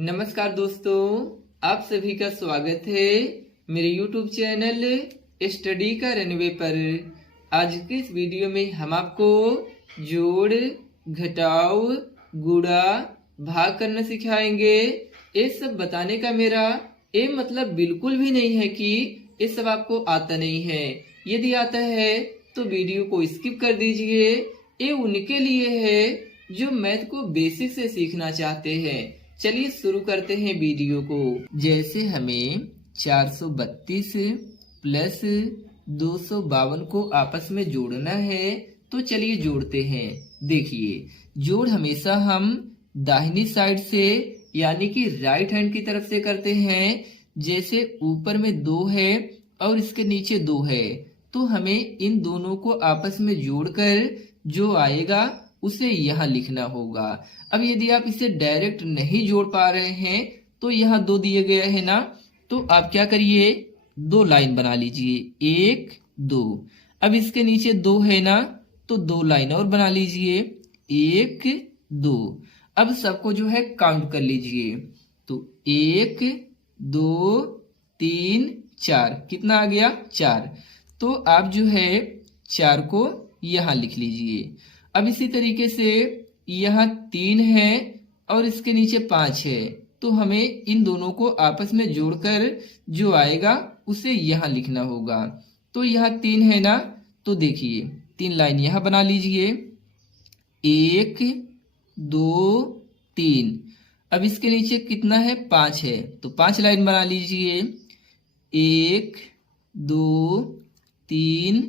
नमस्कार दोस्तों, आप सभी का स्वागत है मेरे YouTube चैनल स्टडी का रनवे पर। आज के इस वीडियो में हम आपको जोड़, घटाव, गुणा, भाग करना सिखाएंगे। ये सब बताने का मेरा ये मतलब बिल्कुल भी नहीं है कि ये सब आपको आता नहीं है। यदि आता है तो वीडियो को स्किप कर दीजिए। ये उनके लिए है जो मैथ को बेसिक से सीखना चाहते हैं। चलिए शुरू करते हैं वीडियो को। जैसे हमें 432 प्लस 252 को आपस में जोड़ना है, तो चलिए जोड़ते हैं। देखिए, जोड़ हमेशा हम दाहिनी साइड से यानी कि राइट हैंड की तरफ से करते हैं। जैसे ऊपर में 2 है और इसके नीचे 2 है, तो हमें इन दोनों को आपस में जोड़कर जो आएगा उसे यहाँ लिखना होगा। अब यदि आप इसे डायरेक्ट नहीं जोड़ पा रहे हैं तो यहाँ 2 दिए गए है ना, तो आप क्या करिए, 2 लाइन बना लीजिए, 1 2। अब इसके नीचे 2 है ना, तो 2 लाइन और बना लीजिए, 1 2। अब सबको जो है काउंट कर लीजिए, तो 1 2 3 4, कितना आ गया, 4। तो आप जो है 4 को यहाँ लिख लीजिए। अब इसी तरीके से यहाँ 3 है और इसके नीचे 5 है, तो हमें इन दोनों को आपस में जोड़कर जो आएगा उसे यहाँ लिखना होगा। तो यहाँ 3 है ना, तो देखिए 3 लाइन यहाँ बना लीजिए, 1 2 3। अब इसके नीचे कितना है, 5 है, तो 5 लाइन बना लीजिए, 1 2 3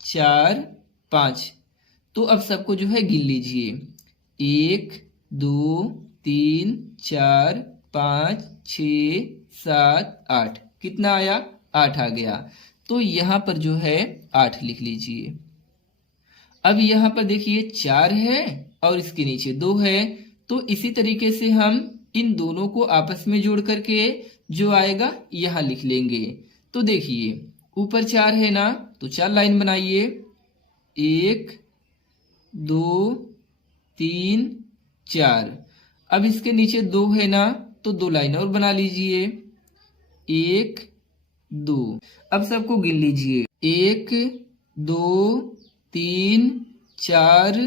4 5। तो अब सबको जो है गिन लीजिए, 1 2 3 4 5 6 7 8, कितना आया, 8 आ गया। तो यहाँ पर जो है 8 लिख लीजिए। अब यहाँ पर देखिए 4 है और इसके नीचे 2 है, तो इसी तरीके से हम इन दोनों को आपस में जोड़ करके जो आएगा यहाँ लिख लेंगे। तो देखिए ऊपर 4 है ना, तो 4 लाइन बनाइए, 1 2 3 4। अब इसके नीचे 2 है ना, तो 2 लाइन और बना लीजिए, 1 2। अब सबको गिन लीजिए, 1 2 3 4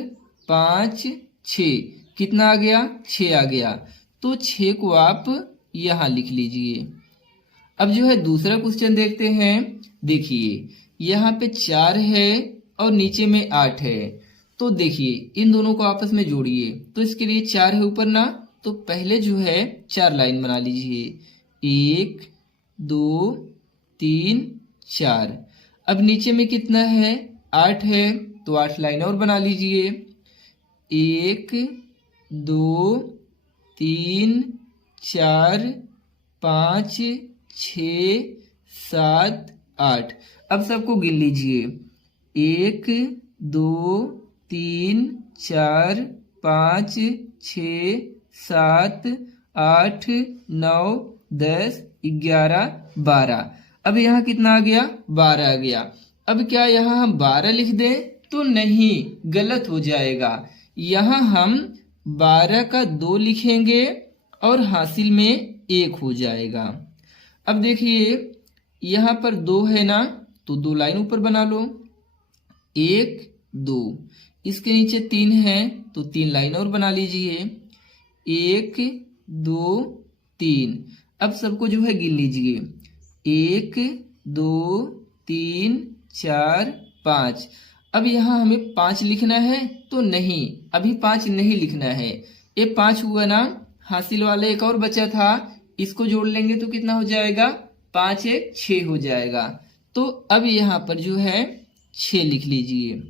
5 6, कितना आ गया, 6 आ गया। तो 6 को आप यहाँ लिख लीजिए। अब जो है दूसरा क्वेश्चन देखते हैं। देखिए यहाँ पे 4 है और नीचे में 8 है, तो देखिए इन दोनों को आपस में जोड़िए। तो इसके लिए 4 है ऊपर ना, तो पहले जो है 4 लाइन बना लीजिए, 1 2 3 4। अब नीचे में कितना है, 8 है, तो 8 लाइन और बना लीजिए, 1 2 3 4 5 6 7 8। अब सबको गिन लीजिए, 1 2 3 4 5 6 7 8 9 10 11 12। अब यहाँ कितना आ गया, 12 आ गया। अब क्या यहाँ हम 12 लिख दें, तो नहीं, गलत हो जाएगा। यहाँ हम 12 का 2 लिखेंगे और हासिल में 1 हो जाएगा। अब देखिए यहाँ पर 2 है ना, तो 2 लाइन ऊपर बना लो, 1 2। इसके नीचे 3 है, तो 3 लाइन और बना लीजिए, 1 2 3। अब सबको जो है गिन लीजिए, 1 2 3 4 5। अब यहाँ हमें 5 लिखना है, तो नहीं, अभी 5 नहीं लिखना है। ये 5 हुआ ना, हासिल वाला एक और बचा था, इसको जोड़ लेंगे तो कितना हो जाएगा, 5 1 6 हो जाएगा। तो अब यहाँ पर जो है 6 लिख लीजिए।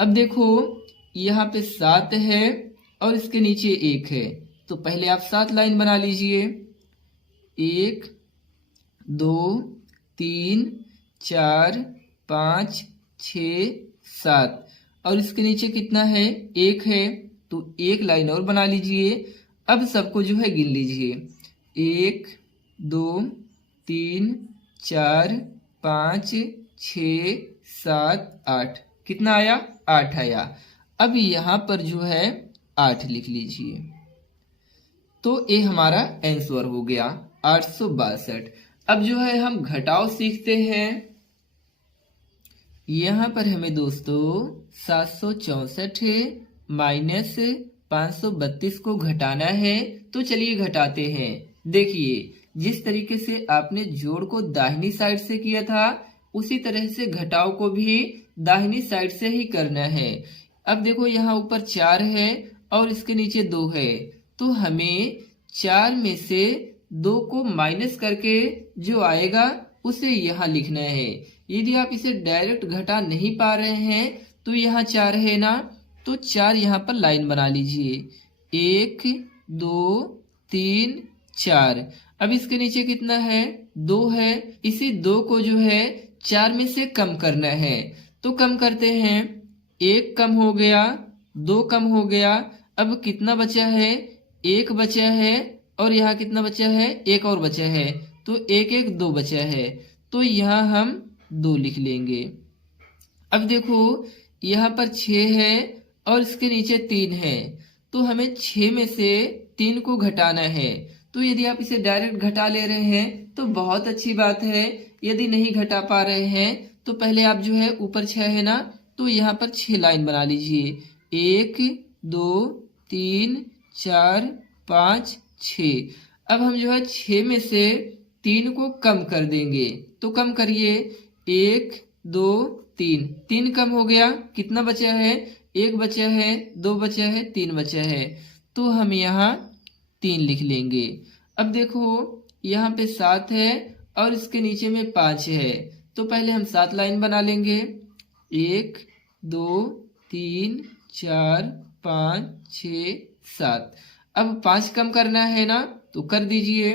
अब देखो यहाँ पे 7 है और इसके नीचे 1 है, तो पहले आप 7 लाइन बना लीजिए, 1 2 3 4 5 6 7। और इसके नीचे कितना है, 1 है, तो 1 लाइन और बना लीजिए। अब सबको जो है गिन लीजिए, 1 2 3 4 5 6 7 8, कितना आया, 8 आया। अब यहाँ पर जो है 8 लिख लीजिए। तो ये हमारा आंसर हो गया 862। अब जो है हम घटाव सीखते हैं। यहाँ पर हमें दोस्तों 764 माइनस 532 को घटाना है। तो चलिए घटाते हैं। देखिए, जिस तरीके से आपने जोड़ को दाहिनी साइड से किया था, उसी तरह से घटाव को भी दाहिनी साइड से ही करना है। अब देखो, यहाँ ऊपर 4 है और इसके नीचे 2 है, तो हमें 4 में से 2 को माइनस करके जो आएगा उसे यहाँ लिखना है। यदि आप इसे डायरेक्ट घटा नहीं पा रहे हैं तो यहाँ 4 है ना, तो 4 यहाँ पर लाइन बना लीजिए। 1 2 3 4। अब इसके नीचे कितना है? 2 है। इसी 2 को जो है 4 में से कम करना है, तो कम करते हैं। 1 कम हो गया, 2 कम हो गया, अब कितना बचा है? 1 बचा है, और यहाँ कितना बचा है? 1 और बचा है, तो 1 1 2 बचा है, तो यहाँ हम 2 लिख लेंगे। अब देखो, यहाँ पर 6 है और इसके नीचे 3 है, तो हमें 6 में से 3 को घटाना है। तो यदि आप इसे डायरेक्ट घटा ले रहे हैं तो बहुत अच्छी बात है। यदि नहीं घटा पा रहे हैं तो पहले आप जो है, ऊपर 6 है ना, तो यहाँ पर 6 लाइन बना लीजिए। 1 2 3 4 5 6। अब हम जो है 6 में से 3 को कम कर देंगे, तो कम करिए। 1 2 3, 3 कम हो गया, कितना बचा है? 1 बचा है, 2 बचा है, 3 बचा है, तो हम यहाँ 3 लिख लेंगे। अब देखो, यहाँ पे 7 है और इसके नीचे में 5 है, तो पहले हम 7 लाइन बना लेंगे। 1 2 3 4 5 6 7। अब 5 कम करना है ना, तो कर दीजिए।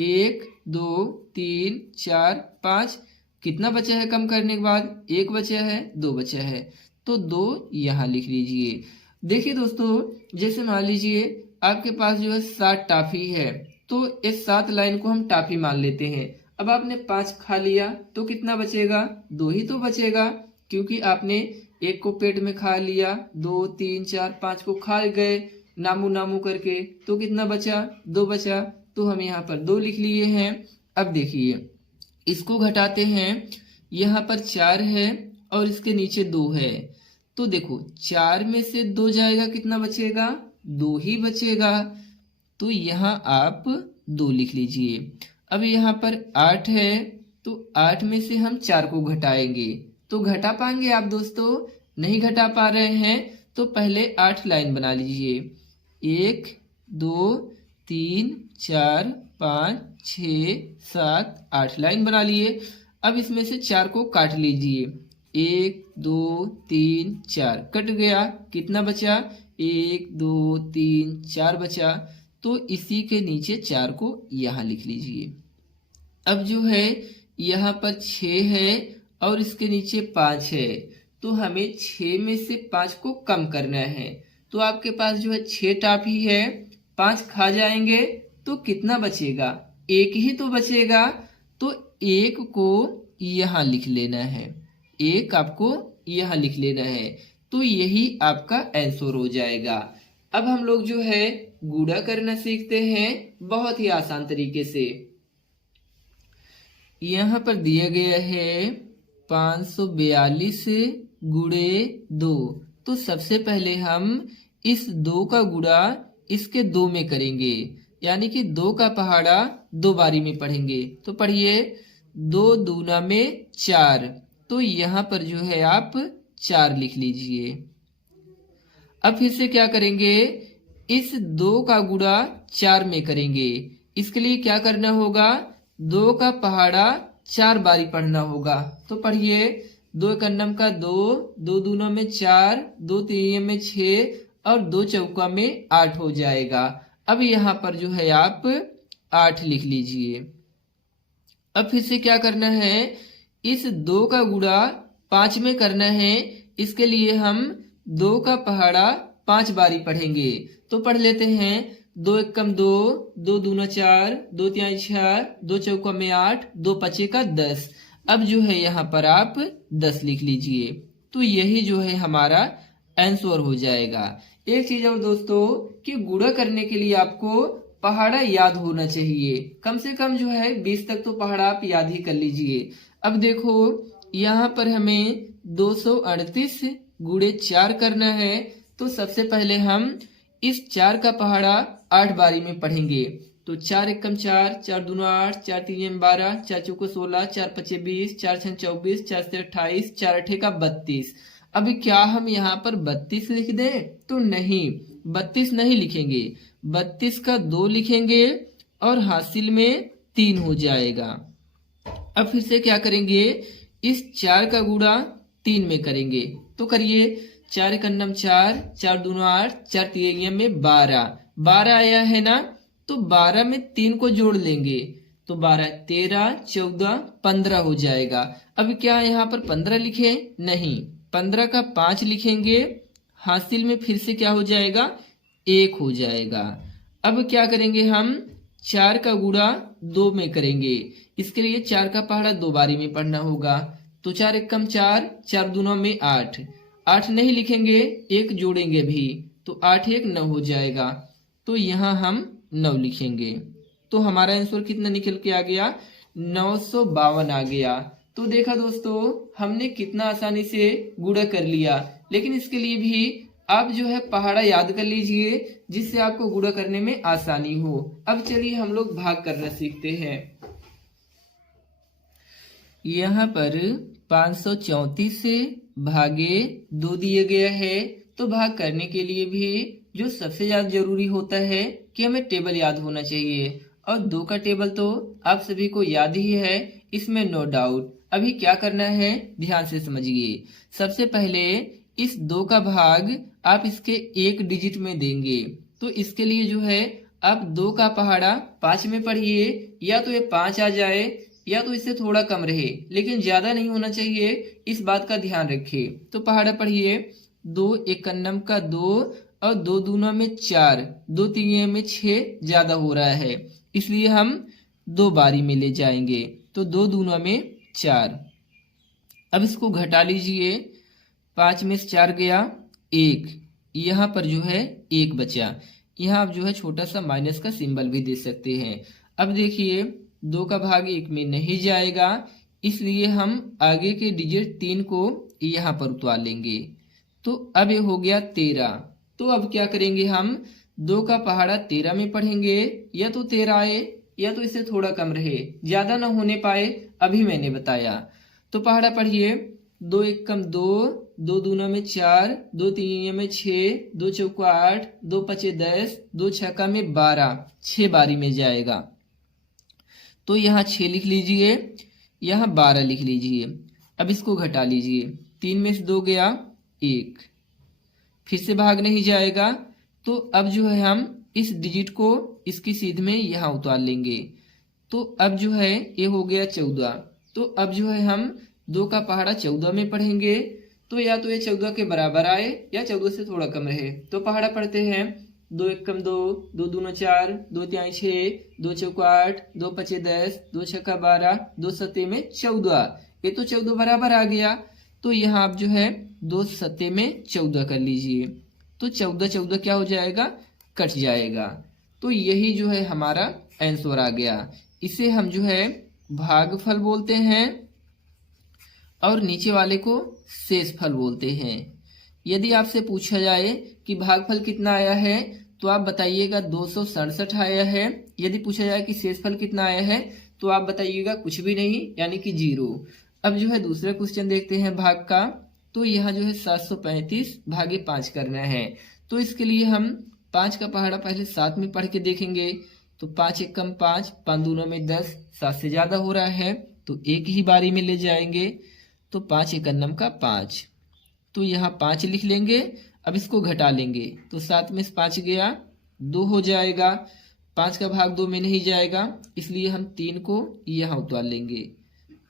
1 2 3 4 5। कितना बचा है कम करने के बाद? 1 बचा है, 2 बचा है, तो 2 यहाँ लिख लीजिए। देखिए दोस्तों, जैसे मान लीजिए आपके पास जो है 7 टॉफी है, तो इस 7 लाइन को हम टॉफी मान लेते हैं। अब आपने 5 खा लिया तो कितना बचेगा? 2 ही तो बचेगा, क्योंकि आपने 1 को पेट में खा लिया, 2 3 4 5 को खा गए नामू नामू करके, तो कितना बचा? 2 बचा, तो हम यहाँ पर 2 लिख लिए हैं। अब देखिए, इसको घटाते हैं। यहाँ पर 4 है और इसके नीचे 2 है, तो देखो 4 में से 2 जाएगा, कितना बचेगा? 2 ही बचेगा, तो यहाँ आप 2 लिख लीजिए। अब यहाँ पर 8 है, तो 8 में से हम 4 को घटाएंगे, तो घटा पाएंगे आप दोस्तों? नहीं घटा पा रहे हैं तो पहले 8 लाइन बना लीजिए। 1 2 3 4 5 6 7 8 लाइन बना लिए। अब इसमें से 4 को काट लीजिए। 1 2 3 4 कट गया, कितना बचा? 1 2 3 4 बचा, तो इसी के नीचे 4 को यहाँ लिख लीजिए। अब जो है यहाँ पर 6 है और इसके नीचे 5 है, तो हमें 6 में से 5 को कम करना है। तो आपके पास जो है 6 टॉफी है, 5 खा जाएंगे तो कितना बचेगा? 1 ही तो बचेगा, तो 1 को यहाँ लिख लेना है। 1 आपको यहाँ लिख लेना है, तो यही आपका आंसर हो जाएगा। अब हम लोग जो है गुणा करना सीखते हैं बहुत ही आसान तरीके से। यहाँ पर दिया गया है 542 गुणे 2, तो सबसे पहले हम इस 2 का गुणा इसके 2 में करेंगे, यानी कि 2 का पहाड़ा 2 बारी में पढ़ेंगे। तो पढ़िए, 2 दूना में 4, तो यहाँ पर जो है आप 4 लिख लीजिए। अब फिर से क्या करेंगे? इस 2 का गुणा 4 में करेंगे। इसके लिए क्या करना होगा? 2 का पहाड़ा 4 बारी पढ़ना होगा। तो पढ़िए, 2 एक अन्नम का 2, 2 दूना में 4, 2 तीन में 6 और 2 चौका में 8 हो जाएगा। अब यहाँ पर जो है आप 8 लिख लीजिए। अब फिर से क्या करना है? इस 2 का गुणा 5 में करना है। इसके लिए हम 2 का पहाड़ा 5 बारी पढ़ेंगे। तो पढ़ लेते हैं। 2 एक कम 2, 2 दूना 4, 2 तिहाई 6, 2 चौका में 8, 2 पचे का 10। अब जो है यहाँ पर आप 10 लिख लीजिए। तो यही जो है हमारा आंसर हो जाएगा। एक चीज और दोस्तों, कि गुणा करने के लिए आपको पहाड़ा याद होना चाहिए, कम से कम जो है 20 तक तो पहाड़ा आप याद ही कर लीजिए। अब देखो यहाँ पर हमें 238 गुणे 4 करना है। तो सबसे पहले हम इस 4 का पहाड़ा 8 बारी में पढ़ेंगे। तो 4 एकम 4, 4 दूना 8, 4 तीन 12, 4 चौको 16, 4 पचे 20, 4 छः 24, 4 से 28, 4 अठे का 32। अभी क्या हम यहाँ पर 32 लिख दें? तो नहीं, 32 नहीं लिखेंगे, 32 का 2 लिखेंगे और हासिल में 3 हो जाएगा। अब फिर से क्या करेंगे, इस 4 का गुणा 3 में करेंगे। तो करिए, 4 एकन्नम 4, 4 दूना 8, 4 तीन में 12, 12 आया है ना। तो 12 में 3 को जोड़ लेंगे तो 12 13 14 15 हो जाएगा। अब क्या यहाँ पर 15 लिखे? नहीं, 15 का 5 लिखेंगे, हासिल में फिर से क्या हो जाएगा? 1 हो जाएगा। अब क्या करेंगे, हम 4 का गुणा 2 में करेंगे। इसके लिए 4 का पहाड़ा 2 बारी में पढ़ना होगा। तो 4 एकम 4, 4 दूना में 8, 8 नहीं लिखेंगे, 1 जोड़ेंगे भी तो 8 1 9 हो जाएगा। तो यहाँ हम 9 लिखेंगे। तो हमारा आंसर कितना निकल के आ गया? 952 आ गया। तो देखा दोस्तों, हमने कितना आसानी से गुणा कर लिया। लेकिन इसके लिए भी आप जो है पहाड़ा याद कर लीजिए, जिससे आपको गुणा करने में आसानी हो। अब चलिए हम लोग भाग करना सीखते हैं। यहाँ पर 534 से भागे 2 दिए गया है। तो भाग करने के लिए भी जो सबसे ज्यादा जरूरी होता है कि हमें टेबल याद होना चाहिए, और 2 का टेबल तो आप सभी को याद ही है, इसमें नो डाउट। अभी क्या करना है, ध्यान से समझिए। सबसे पहले इस 2 का भाग आप इसके 1 डिजिट में देंगे। तो इसके लिए जो है आप 2 का पहाड़ा 5 में पढ़िए, या तो ये 5 आ जाए या तो इससे थोड़ा कम रहे, लेकिन ज्यादा नहीं होना चाहिए, इस बात का ध्यान रखिए। तो पहाड़ा पढ़िए, 2 एकन्नम का 2 और 2 दूना में 4, 2 तीन में 6 ज्यादा हो रहा है, इसलिए हम 2 बारी में ले जाएंगे। तो 2 दूना में 4। अब इसको घटा लीजिए, 5 में से 4 गया 1, यहाँ पर जो है 1 बचा। यहाँ आप जो है छोटा सा माइनस का सिंबल भी दे सकते हैं। अब देखिए 2 का भाग 1 में नहीं जाएगा, इसलिए हम आगे के डिजिट 3 को यहाँ पर उतार लेंगे। तो अब ये हो गया 13। तो अब क्या करेंगे, हम 2 का पहाड़ा 13 में पढ़ेंगे, या तो 13 आए या तो इससे थोड़ा कम रहे, ज्यादा ना होने पाए, अभी मैंने बताया। तो पहाड़ा पढ़िए, 2 एकम 2, 2 दूना में 4, 2 तीन में 6, 2 चौका 8, 2 पचे 10, 2 छक्का में 12, 6 बारी में जाएगा। तो यहाँ 6 लिख लीजिए, यहाँ 12 लिख लीजिए। अब इसको घटा लीजिए, 3 में से 2 गया 1, फिर से भाग नहीं जाएगा। तो अब जो है हम इस डिजिट को इसकी सीध में यहाँ उतार लेंगे। तो अब जो है ये हो गया 14। तो अब जो है हम 2 का पहाड़ा 14 में पढ़ेंगे। तो या तो ये 14 के बराबर आए या 14 से थोड़ा कम रहे। तो पहाड़ा पढ़ते हैं, 2 एकम 2, 2 दूना 4, 2 तिहाई 6, 2 चौका 8, 2 पचे 10, 2 छक्का 12, 2 सत्ते में 14। ये तो 14 बराबर आ गया। तो यहाँ आप जो है 2 सत्ते में 14 कर लीजिए। तो 14 14 क्या हो जाएगा, कट जाएगा। तो यही जो है हमारा आंसर आ गया। इसे हम जो है भागफल बोलते हैं और नीचे वाले को शेषफल बोलते हैं। यदि आपसे पूछा जाए कि भागफल कितना आया है तो आप बताइएगा 267 आया है। यदि पूछा जाए कि शेषफल कितना आया है तो आप बताइएगा कुछ भी नहीं, यानी कि 0। अब जो है दूसरा क्वेश्चन देखते हैं भाग का। तो यहाँ जो है 735 भागे 5 करना है। तो इसके लिए हम 5 का पहाड़ा पहले 7 में पढ़ के देखेंगे। तो 5 एकम 5, 5 दूनों में 10, 7 से ज्यादा हो रहा है तो एक ही बारी में ले जाएंगे। तो 5 एकन्नम का 5, तो यहाँ 5 लिख लेंगे। अब इसको घटा लेंगे तो 7 में से 5 गया 2 हो जाएगा। 5 का भाग 2 में नहीं जाएगा, इसलिए हम 3 को यहाँ उतार लेंगे।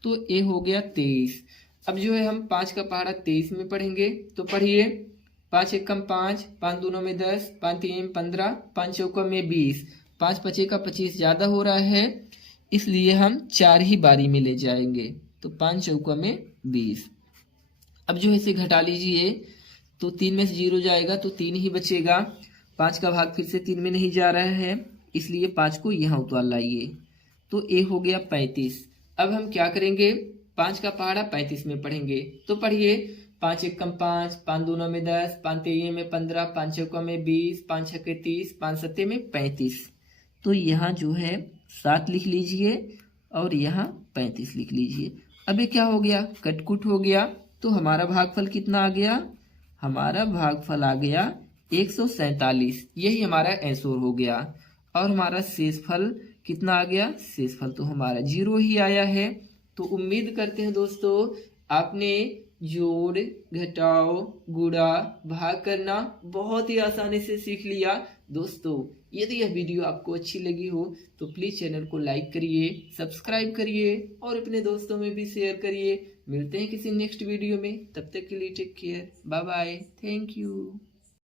तो ये हो गया 23। अब जो है हम 5 का पहाड़ा 23 में पढ़ेंगे। तो पढ़िए, 5 एकम 5, 5 दूनों में 10, 5 तीन 15, 5 चौका में 20, 5 पचे का 25 ज्यादा हो रहा है, इसलिए हम 4 ही बारी में ले जाएंगे। तो 5 चौका में 20। अब जो है इसे घटा लीजिए तो 3 में से 0 जाएगा तो 3 ही बचेगा। 5 का भाग फिर से 3 में नहीं जा रहा है, इसलिए 5 को यहाँ उतार लाइए, तो ए हो गया 35। अब हम क्या करेंगे, 5 का पहाड़ा 35 में पढ़ेंगे, तो पढ़िए 5 एकम 5, 5 दूनों में 10, 5 तिहाई में 15, 5 चौकों में 20, 5 छक्के 30, 5 सत्ते में 35। तो यहाँ जो है 7 लिख लीजिए और यहाँ 35 लिख लीजिए। अब ये क्या हो गया, कटकुट हो गया, तो हमारा भागफल कितना आ गया, हमारा भागफल आ गया 147। यही हमारा आंसर हो गया। और हमारा शेषफल कितना आ गया, शेषफल तो हमारा 0 ही आया है। तो उम्मीद करते हैं दोस्तों आपने जोड़, घटाओ, गुणा, भाग करना बहुत ही आसानी से सीख लिया। दोस्तों यदि यह वीडियो आपको अच्छी लगी हो तो प्लीज़ चैनल को लाइक करिए, सब्सक्राइब करिए और अपने दोस्तों में भी शेयर करिए। मिलते हैं किसी नेक्स्ट वीडियो में, तब तक के लिए take care, bye bye, thank you.